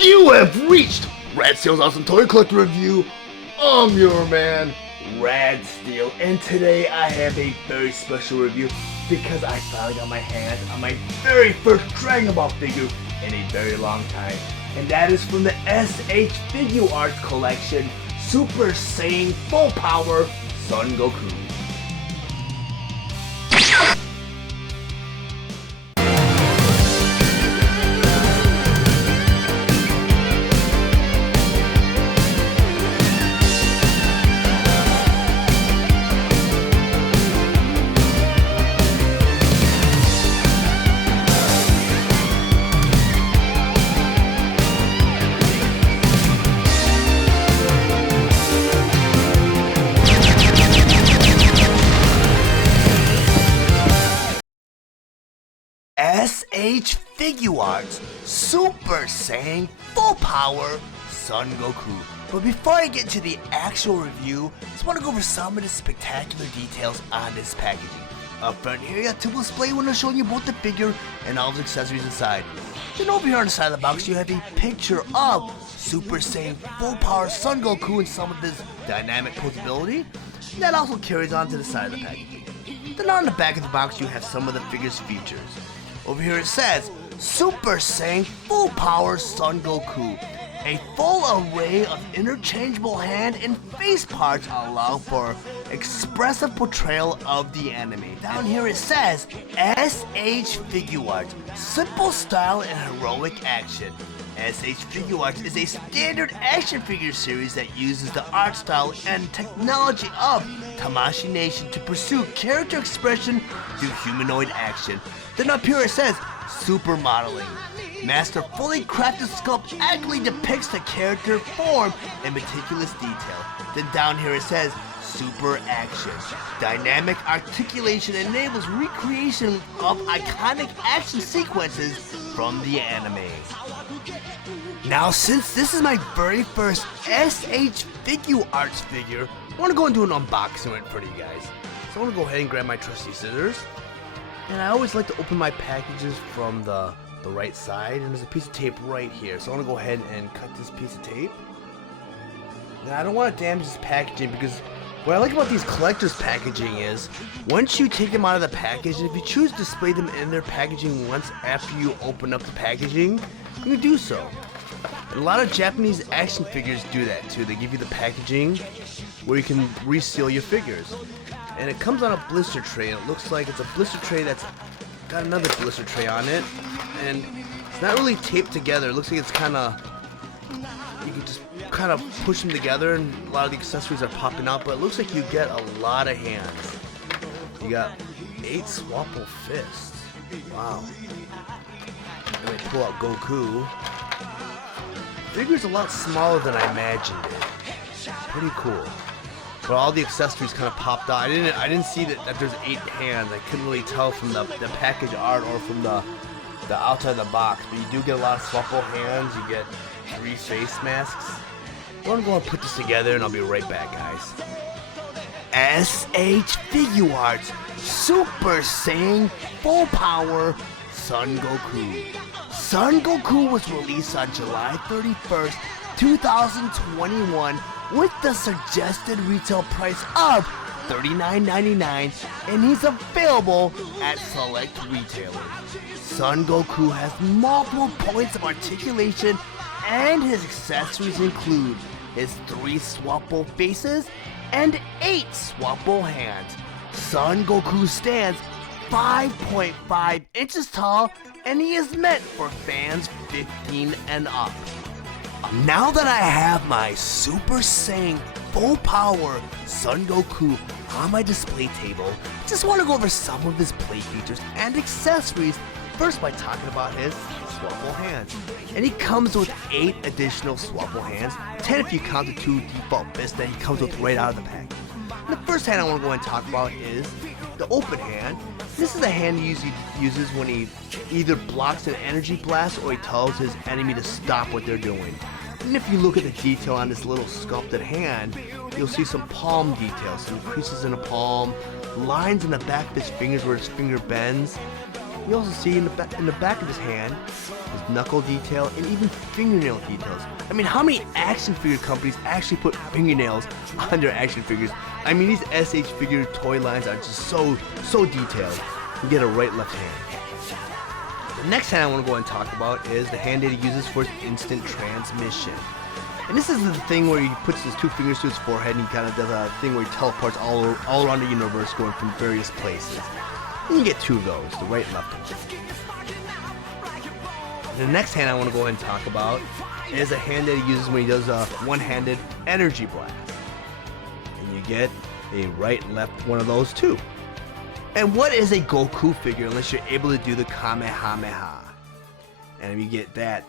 You have reached Red Steele's Awesome Toy Collector Review. I'm your man, Rad Steele, and today I have a very special review because I finally got my hands on my very first Dragonball figure in a very long time, and that is from the SH Figuarts collection, Super Saiyan Full Power Son Goku. SH Figuarts Super Saiyan Full Power Son Goku. But before I get to the actual review, I just want to go over some of the spectacular details on this packaging. Up front here, you got two display windows showing you both the figure and all the accessories inside. Then over here on the side of the box, you have a picture of Super Saiyan Full Power Son Goku and some of his dynamic posability. That also carries on to the side of the packaging. Then on the back of the box, you have some of the figure's features. Over here it says, Super Saiyan Full Power Son Goku. A full array of interchangeable hand and face parts allow for expressive portrayal of the anime. Down here it says, SH Figuarts, simple style and heroic action. SH Figuarts is a standard action figure series that uses the art style and technology of Tamashii Nation to pursue character expression through humanoid action. Then up here it says, Super Modeling. Master fully crafted sculpt accurately depicts the character form in meticulous detail. Then down here it says, Super Action. Dynamic articulation enables recreation of iconic action sequences from the anime. Now, since this is my very first SH Figuarts figure, I want to go and do an unboxing for you guys. So I want to go ahead and grab my trusty scissors. And I always like to open my packages from the right side, and there's a piece of tape right here. So I want to go ahead and cut this piece of tape. Now I don't want to damage this packaging because what I like about these collector's packaging is once you take them out of the package, and if you choose to display them in their packaging once after you open up the packaging, you can do so. And a lot of Japanese action figures do that too. They give you the packaging where you can reseal your figures. And it comes on a blister tray, and it looks like it's a blister tray that's got another blister tray on it, and it's not really taped together. It looks like it's kind of, you can just kind of push them together, and a lot of the accessories are popping out, but it looks like you get a lot of hands. You got 8 Swapple fists. Wow. And they pull out Goku. The figure's a lot smaller than I imagined it. Pretty cool. But all the accessories kind of popped out. I didn't see that there's 8 hands. I couldn't really tell from the package art or from the outside of the box. But you do get a lot of Swapple hands. You get 3 face masks. I'm going to go and put this together, and I'll be right back, guys. SH Figuarts Super Saiyan Full Power Son Goku. Son Goku was released on July 31st, 2021 with the suggested retail price of $39.99, and he's available at select retailers. Son Goku has multiple points of articulation, and his accessories include his 3 Swapple faces and 8 Swapple hands. Son Goku stands 5.5 inches tall, and he is meant for fans 15 and up. Now that I have my Super Saiyan Full Power Son Goku on my display table, I just want to go over some of his play features and accessories, first by talking about his Swapple hands. And he comes with 8 additional Swapple hands, 10 if you count the 2 default fists that he comes with right out of the pack. And the first hand I want to go and talk about is the open hand. This is a hand he uses when he either blocks an energy blast or he tells his enemy to stop what they're doing. And if you look at the detail on this little sculpted hand, you'll see some palm details, some creases in the palm, lines in the back of his fingers where his finger bends. You also see in the back of his hand, his knuckle detail and even fingernail details. I mean, how many action figure companies actually put fingernails on their action figures? I mean, these SH figure toy lines are just so detailed. You get a right left hand. The next hand I want to go and talk about is the hand that he uses for his instant transmission. And this is the thing where he puts his two fingers to his forehead and he kind of does a thing where he teleports all around the universe going from various places. And you get two of those, the right and left hand. The next hand I want to go ahead and talk about is a hand that he uses when he does a one-handed energy blast. And you get a right and left one of those too. And what is a Goku figure unless you're able to do the Kamehameha? And you get that,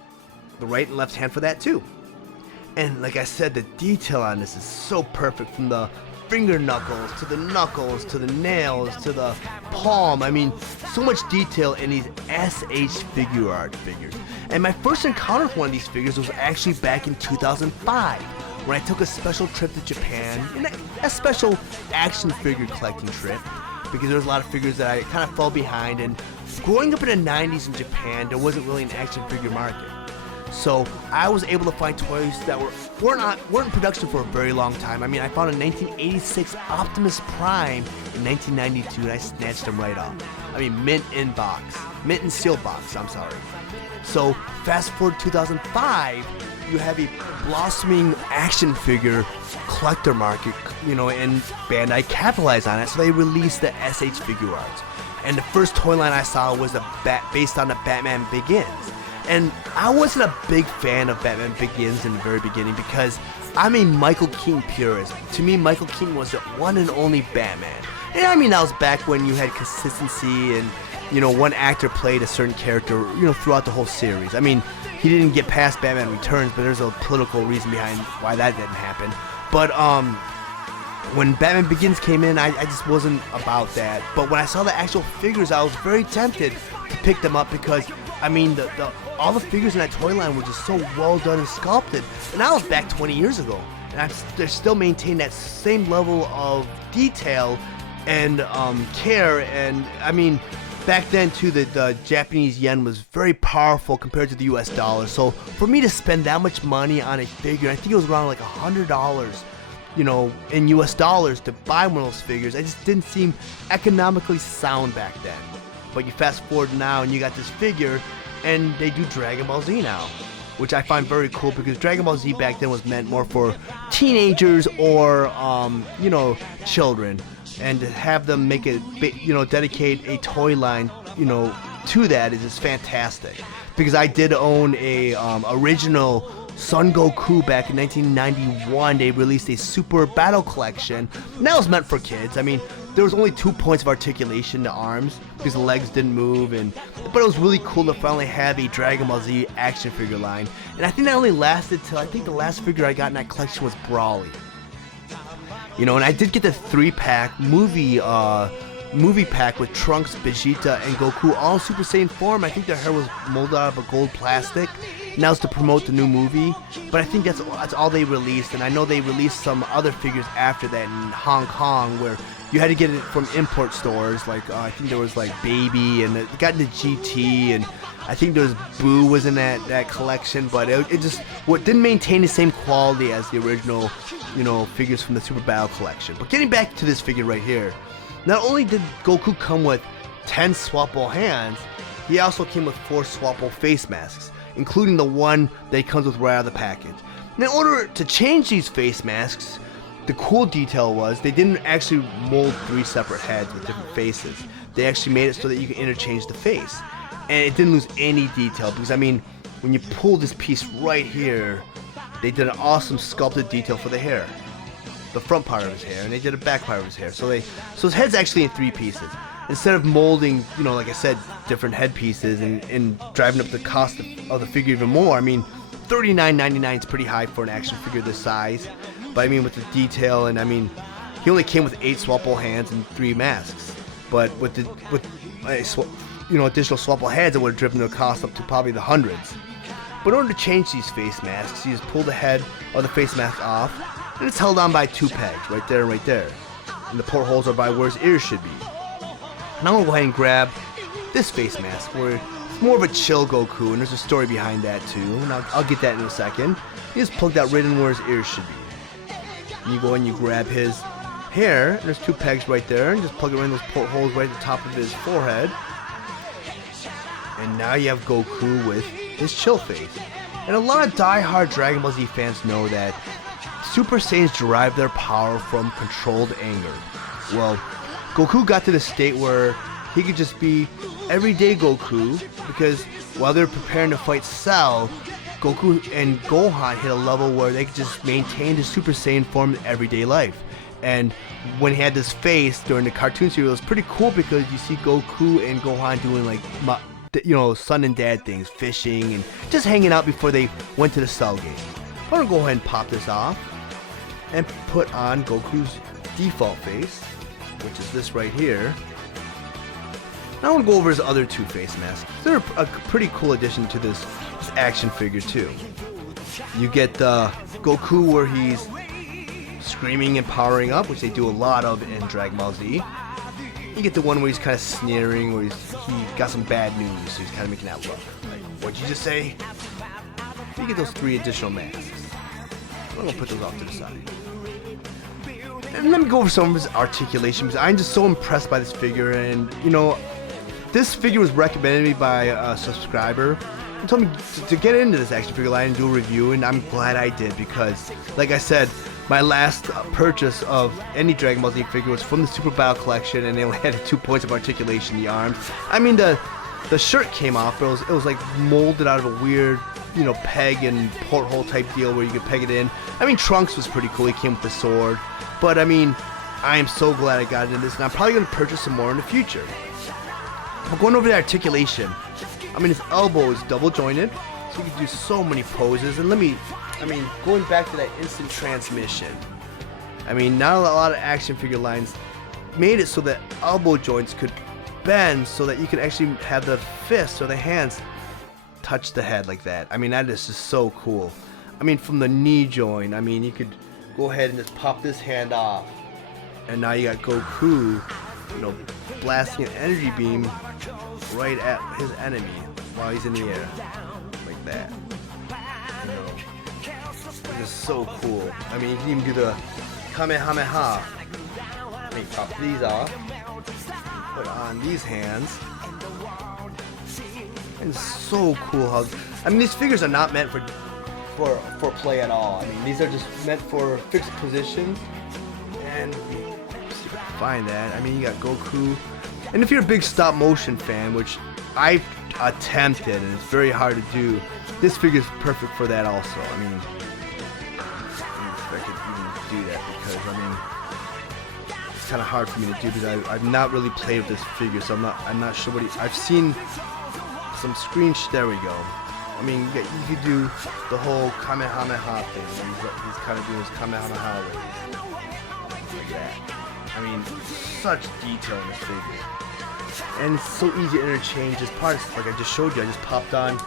the right and left hand for that too. And like I said, the detail on this is so perfect, from the finger knuckles to the nails to the palm. I mean, so much detail in these SH Figuarts figures. And my first encounter with one of these figures was actually back in 2005 when I took a special trip to Japan, a special action figure collecting trip, because there was a lot of figures that I kind of fell behind. And growing up in the 90s in Japan, there wasn't really an action figure market. So I was able to find toys that weren't in production for a very long time. I mean, I found a 1986 Optimus Prime in 1992, and I snatched them right off. I mean, mint and sealed box, I'm sorry. So fast forward to 2005, you have a blossoming action figure collector market, and Bandai capitalized on it, so they released the SH Figuarts. And the first toy line I saw was based on the Batman Begins. And I wasn't a big fan of Batman Begins in the very beginning because I'm a Michael Keaton purist. To me, Michael Keaton was the one and only Batman. And I mean, that was back when you had consistency and, one actor played a certain character, throughout the whole series. I mean, he didn't get past Batman Returns, but there's a political reason behind why that didn't happen. But when Batman Begins came in, I just wasn't about that. But when I saw the actual figures, I was very tempted to pick them up because, I mean, all the figures in that toy line were just so well done and sculpted. And that was back 20 years ago. And they're still maintaining that same level of detail and care. And I mean, back then too, the Japanese yen was very powerful compared to the US dollar. So for me to spend that much money on a figure, I think it was around like $100, in US dollars to buy one of those figures, it just didn't seem economically sound back then. But you fast forward now and you got this figure, and they do Dragon Ball Z now, which I find very cool because Dragon Ball Z back then was meant more for teenagers or, children. And to have them make it, dedicate a toy line, to that is just fantastic. Because I did own a original Son Goku back in 1991. They released a Super Battle Collection, and that was meant for kids. I mean, there was only 2 points of articulation to arms because the legs didn't move, but it was really cool to finally have a Dragon Ball Z action figure line. And I think that only lasted till I think the last figure I got in that collection was Brawly. And I did get the 3-pack movie pack with Trunks, Vegeta, and Goku all in Super Saiyan form. I think their hair was molded out of a gold plastic. And that was to promote the new movie, but I think that's all they released. And I know they released some other figures after that in Hong Kong where you had to get it from import stores. Like I think there was like Baby, and it got into GT, and I think there was Boo was in that collection, but it just didn't maintain the same quality as the original, figures from the Super Battle Collection. But getting back to this figure right here, not only did Goku come with 10 swappable hands, he also came with 4 swappable face masks, including the one that comes with right out of the package. And in order to change these face masks, the cool detail was they didn't actually mold 3 separate heads with different faces. They actually made it so that you can interchange the face. And it didn't lose any detail because, I mean, when you pull this piece right here, they did an awesome sculpted detail for the hair. The front part of his hair, and they did a back part of his hair. So his head's actually in 3 pieces. Instead of molding, like I said, different head pieces and driving up the cost of the figure even more, I mean, $39.99 is pretty high for an action figure this size. But I mean, with the detail, and I mean, he only came with 8 swappable hands and 3 masks. But with additional swappable heads, it would have driven the cost up to probably the hundreds. But in order to change these face masks, you just pull the head of the face mask off, and it's held on by 2 pegs, right there and right there. And the portholes are by where his ears should be. Now I'm going to go ahead and grab this face mask, where it's more of a chill Goku, and there's a story behind that too, and I'll get that in a second. You just plug that right in where his ears should be. And you go and you grab his hair, and there's 2 pegs right there, and just plug it right in those portholes right at the top of his forehead. And now you have Goku with his chill face. And a lot of die-hard Dragon Ball Z fans know that Super Saiyans derive their power from controlled anger. Well, Goku got to the state where he could just be everyday Goku, because while they're preparing to fight Cell, Goku and Gohan hit a level where they could just maintain the Super Saiyan form in everyday life. And when he had this face during the cartoon series, it was pretty cool because you see Goku and Gohan doing like, you know, son and dad things, fishing and just hanging out before they went to the Cell game. I'm gonna go ahead and pop this off and put on Goku's default face, which is this right here. Now I want to go over his other 2 face masks. They're a pretty cool addition to this action figure too. You get the Goku where he's screaming and powering up, which they do a lot of in Dragon Ball Z. You get the one where he's kind of sneering, where he got some bad news, so he's kind of making that look. Like, what'd you just say? You get those 3 additional masks. I'm gonna put those off to the side. And let me go over some of his articulation, because I'm just so impressed by this figure. And you know, this figure was recommended to me by a subscriber. He told me to get into this action figure line and do a review, and I'm glad I did, because like I said, my last purchase of any Dragon Ball Z figure was from the Super Battle Collection, and they only had 2 points of articulation in the arms. I mean, the shirt came off, but it was like molded out of a weird, you know, peg and porthole type deal where you could peg it in. I mean, Trunks was pretty cool. He came with the sword. But I mean, I am so glad I got into this, and I'm probably going to purchase some more in the future. But going over the articulation, I mean, his elbow is double jointed, so you can do so many poses. And going back to that instant transmission, I mean, not a lot of action figure lines made it so that elbow joints could bend so that you could actually have the fists or the hands touch the head like that. I mean, that is just so cool. I mean, from the knee joint, I mean, you could go ahead and just pop this hand off, and now you got Goku, you know, blasting an energy beam right at his enemy while he's in the air, like that. You know, it's so cool. I mean, you can even do the Kamehameha. Let me pop these off, put on these hands, and it's so cool how, I mean, these figures are not meant for play at all. I mean, these are just meant for fixed positions, and see if I can find that. I mean, you got Goku, and if you're a big stop motion fan, which I've attempted and it's very hard to do, this figure is perfect for that also. I mean, if I could even do that, because I mean, it's kind of hard for me to do because I've not really played with this figure, so I'm not sure what I've seen some there we go. I mean, you could do the whole Kamehameha thing. He's kind of doing his Kamehameha ways. Like that. I mean, such detail in this figure. And it's so easy to interchange his parts. Like I just showed you, I just popped on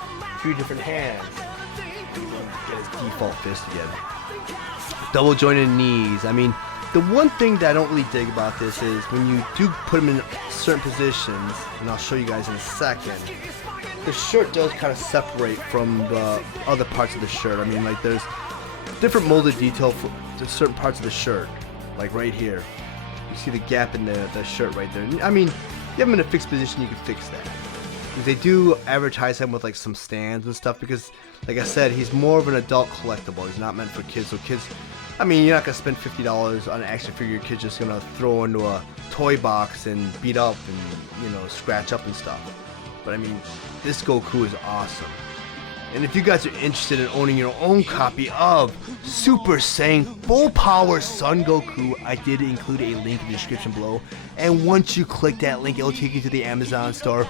3 different hands. Get his default fist again. Double jointed knees. I mean, the one thing that I don't really dig about this is when you do put him in certain positions, and I'll show you guys in a second, the shirt does kind of separate from the other parts of the shirt. I mean, like there's different molded detail for certain parts of the shirt, like right here. You see the gap in the shirt right there. I mean, you have him in a fixed position, you can fix that. Because they do advertise him with like some stands and stuff, because like I said, he's more of an adult collectible. He's not meant for kids. So kids, I mean, you're not going to spend $50 on an action figure your kid's just going to throw into a toy box and beat up and, you know, scratch up and stuff. But I mean, this Goku is awesome. And if you guys are interested in owning your own copy of Super Saiyan Full Power Son Goku, I did include a link in the description below. And once you click that link, it will take you to the Amazon store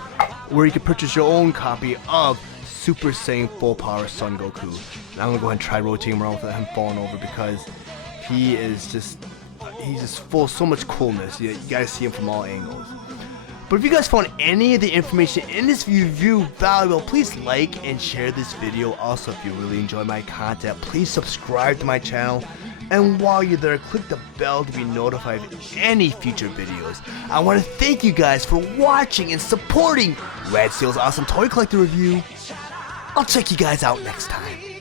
where you can purchase your own copy of Super Saiyan Full Power Son Goku. And I'm going to go ahead and try rotating him around without him falling over, because he's just full of so much coolness. You guys see him from all angles. But if you guys found any of the information in this review valuable, please like and share this video. Also, if you really enjoy my content, please subscribe to my channel. And while you're there, click the bell to be notified of any future videos. I want to thank you guys for watching and supporting Steele's awesome toy collector review. I'll check you guys out next time.